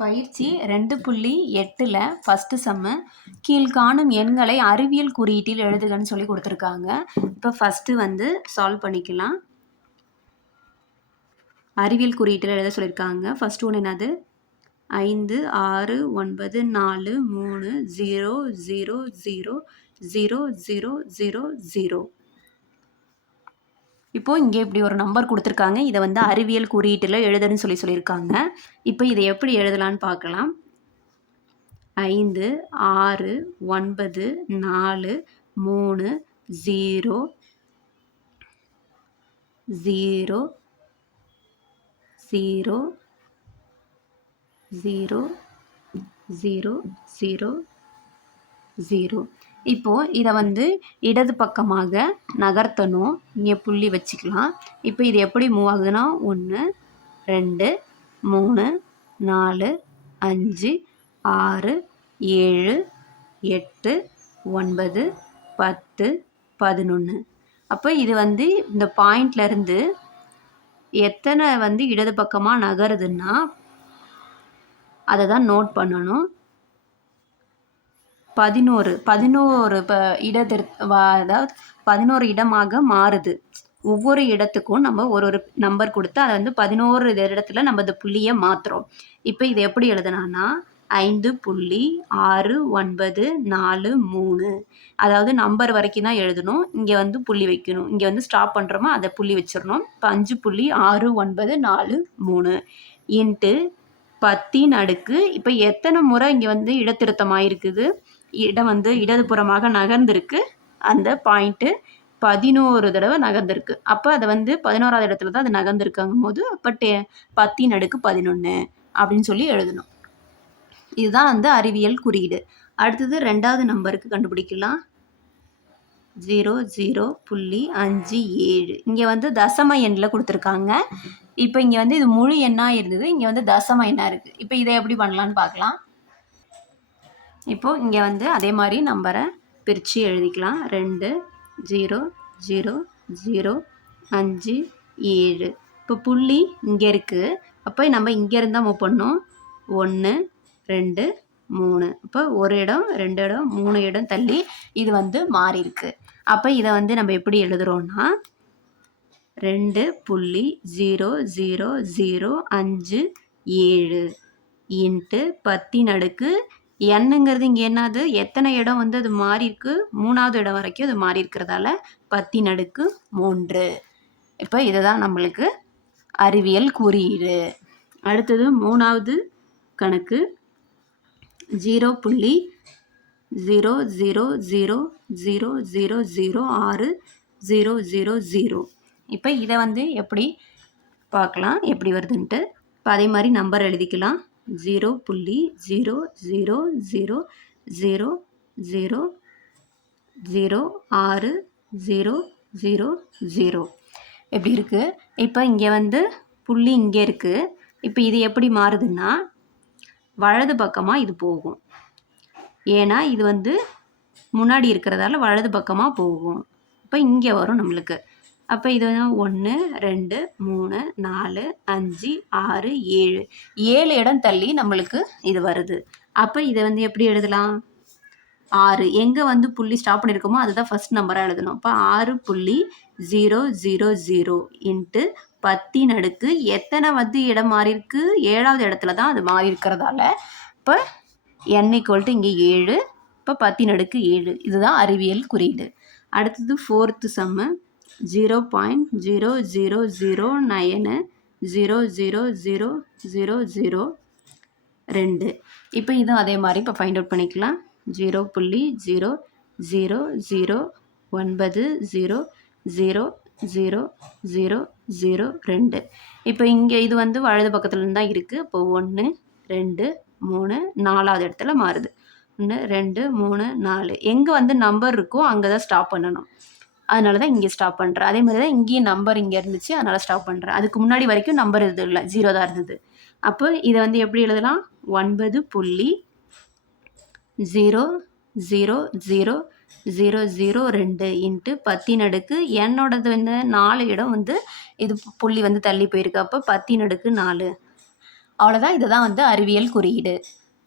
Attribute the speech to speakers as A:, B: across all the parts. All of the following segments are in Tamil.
A: பயிற்சி ரெண்டு புள்ளி எட்டில் ஃபஸ்ட்டு சம்மு கீழ்காணும் எண்களை அறிவியல் குறியீட்டில் எழுதுகன்னு சொல்லி கொடுத்துருக்காங்க. இப்போ ஃபஸ்ட்டு வந்து சால்வ் பண்ணிக்கலாம். அறிவியல் குறியீட்டில் எழுத சொல்லியிருக்காங்க ஃபஸ்ட்டு ஒன்று என்னது? ஐந்து ஆறு ஒன்பது நாலு மூணு zero zero zero zero zero zero zero இப்போது இங்கே இப்படி ஒரு நம்பர் கொடுத்துருக்காங்க. இதை வந்து அறிவியல் குறியீட்டில் எழுதுன்னு சொல்லி சொல்லியிருக்காங்க. இப்போ இதை எப்படி எழுதலான்னு பார்க்கலாம். ஐந்து ஆறு ஒன்பது நாலு மூணு zero zero zero zero zero zero zero இப்போது இதை வந்து இடது பக்கமாக நகர்த்தணும். இங்கே புள்ளி வச்சுக்கலாம். இப்போ இது எப்படி மூவ் ஆகுதுன்னா ஒன்று ரெண்டு மூணு நாலு அஞ்சு ஆறு ஏழு எட்டு ஒன்பது பத்து பதினொன்று அப்போ இது வந்து இந்த பாயிண்ட்லேருந்து எத்தனை வந்து இடது பக்கமாக நகருதுன்னா அதை தான் நோட் பண்ணணும். பதினோரு பதினோரு ப இடத்திரு அதாவது பதினோரு இடமாக மாறுது. ஒவ்வொரு இடத்துக்கும் நம்ம ஒரு ஒரு நம்பர் கொடுத்து அதை வந்து பதினோரு இடத்துல நம்ம இந்த புள்ளியை மாற்றுறோம் இப்போ இது எப்படி எழுதுனான்னா ஐந்து புள்ளி ஆறு ஒன்பது நாலு மூணு. அதாவது நம்பர் வரைக்கும் தான் எழுதணும். இங்கே வந்து புள்ளி வைக்கணும். இங்கே வந்து ஸ்டாப் பண்ணுறோமோ அதை புள்ளி வச்சிடணும். இப்போ அஞ்சு புள்ளி ஆறு ஒன்பது நாலு மூணு. இன்ட்டு பத்தின் அடுக்கு இப்போ எத்தனை முறை இங்கே வந்து இடத்திருத்தமாக இருக்குது இடம் வந்து இடதுபுறமாக நகர்ந்திருக்கு. அந்த பாயிண்ட்டு பதினோரு தடவை நகர்ந்திருக்கு. அப்போ அதை வந்து பதினோராவது இடத்துல தான் அது நகர்ந்திருக்காங்கும் போது அப்போ டே பத்தின் அடுக்கு பதினொன்று அப்படின்னு சொல்லி எழுதணும். இதுதான் வந்து அறிவியல் குறியீடு. அடுத்தது ரெண்டாவது நம்பருக்கு கண்டுபிடிக்கலாம். ஜீரோ ஜீரோ புள்ளி அஞ்சு ஏழு. இங்கே வந்து தசம எண்ணில் கொடுத்துருக்காங்க. இப்போ இங்கே வந்து இது முழு எண்ணாக இருந்தது. இங்கே வந்து தசம எண்ணாக இருக்குது இப்போ இதை எப்படி பண்ணலான்னு பார்க்கலாம். இப்போது இங்கே வந்து அதே மாதிரி நம்பரை பிரித்து எழுதிக்கலாம். ரெண்டு ஜீரோ ஜீரோ ஜீரோ அஞ்சு ஏழு. இப்போ புள்ளி இங்கே இருக்குது அப்போ நம்ம இங்கேருந்து தான் மூவ் பண்ணோம் ஒன்று ரெண்டு மூணு. இப்போ ஒரு இடம் ரெண்டு இடம் மூணு இடம் தள்ளி இது வந்து மாறி இருக்கு. அப்போ இதை வந்து நம்ம எப்படி எழுதுகிறோன்னா ரெண்டு புள்ளி ஜீரோ ஜீரோ ஜீரோ அஞ்சு ஏழு. இன்ட்டு பத்தின் அடுக்கு என்னங்கிறது இங்கே என்னது? எத்தனை இடம் வந்து அது மாறி இருக்கு மூணாவது இடம் வரைக்கும் அது மாறி இருக்கிறதால பத்தின் அடுக்கு மூன்று. இப்போ இதுதான் நம்மளுக்கு அறிவியல் குறியீடு. அடுத்தது மூணாவது கணக்கு ஜீரோ புள்ளி zero zero zero zero zero zero ஆறு ஜீரோ ஜீரோ ஜீரோ. இப்போ இதை வந்து எப்படி பார்க்கலாம்? எப்படி வருதுன்ட்டு? இப்போ அதே மாதிரி நம்பர் எழுதிக்கலாம். ஜீரோ புள்ளி zero zero zero zero zero zero ஆறு ஜீரோ ஜீரோ ஜீரோ. எப்படி இருக்குது இப்போ இங்கே வந்து புள்ளி இங்கே இருக்குது இப்போ இது எப்படி மாறுதுன்னா வலது பக்கமாக இது போகும். ஏன்னா இது வந்து முன்னாடி இருக்கிறதால வலது பக்கமாக போகும். இப்போ இங்கே வரும் நம்மளுக்கு. அப்போ இது ஒன்று ரெண்டு மூணு நாலு அஞ்சு ஆறு ஏழு. ஏழு இடம் தள்ளி நம்மளுக்கு இது வருது. அப்போ இதை வந்து எப்படி எழுதலாம்? ஆறு. எங்கே வந்து புள்ளி ஸ்டாப் பண்ணியிருக்கோமோ அதுதான் ஃபஸ்ட் நம்பராக எழுதணும். அப்போ ஆறு புள்ளி ஜீரோ ஜீரோ ஜீரோ இன்ட்டு பத்தின் அடுக்கு எத்தனை வந்து இடம் மாறியிருக்கு? ஏழாவது இடத்துல தான் அது மாறி இருக்கிறதால இப்போ என் ஈக்குவல்ட்டு இங்கே ஏழு இப்போ பத்தின் அடுக்கு ஏழு. இதுதான் அறிவியல் குறியீடு. அடுத்தது fourth sum zero point zero zero zero nine zero zero zero zero zero ரெண்டு இப்போ இதுவும் அதே மாதிரி இப்போ ஃபைண்ட் அவுட் பண்ணிக்கலாம் ஜீரோ புள்ளி ஜீரோ ஜீரோ ஜீரோ ஒன்பது zero zero zero zero zero ரெண்டு இப்போ இங்கே இது வந்து வலது பக்கத்துலேருந்து தான் இருக்குது இப்போ ஒன்று ரெண்டு மூணு நாலாவது இடத்துல மாறுது ஒன்று ரெண்டு மூணு நாலு எங்கே வந்து நம்பர் இருக்கோ அங்கே தான் ஸ்டாப் பண்ணணும் அதனால தான் இங்கே ஸ்டாப் பண்ணுறேன் அதே மாதிரி தான் இங்கேயும் நம்பர் இங்கே இருந்துச்சு அதனால் ஸ்டாப் பண்ணுறேன் அதுக்கு முன்னாடி வரைக்கும் நம்பர் இது இல்லை ஜீரோ தான் இருந்தது. அப்போ இதை வந்து எப்படி எழுதலாம்? ஒன்பது புள்ளி zero zero zero zero zero ரெண்டு இன்ட்டு பத்தின் அடுக்கு. என்னோடது வந்து நாலு இடம் வந்து இது புள்ளி வந்து தள்ளி போயிருக்கு. அப்போ பத்தின் அடுக்கு நாலு. அவ்வளோதான் இதுதான் வந்து அறிவியல் குறியீடு.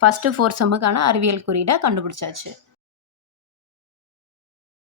A: ஃபஸ்ட்டு ஃபோர் சம்முக்கான அறிவியல் குறியீடாக கண்டுபிடிச்சாச்சு.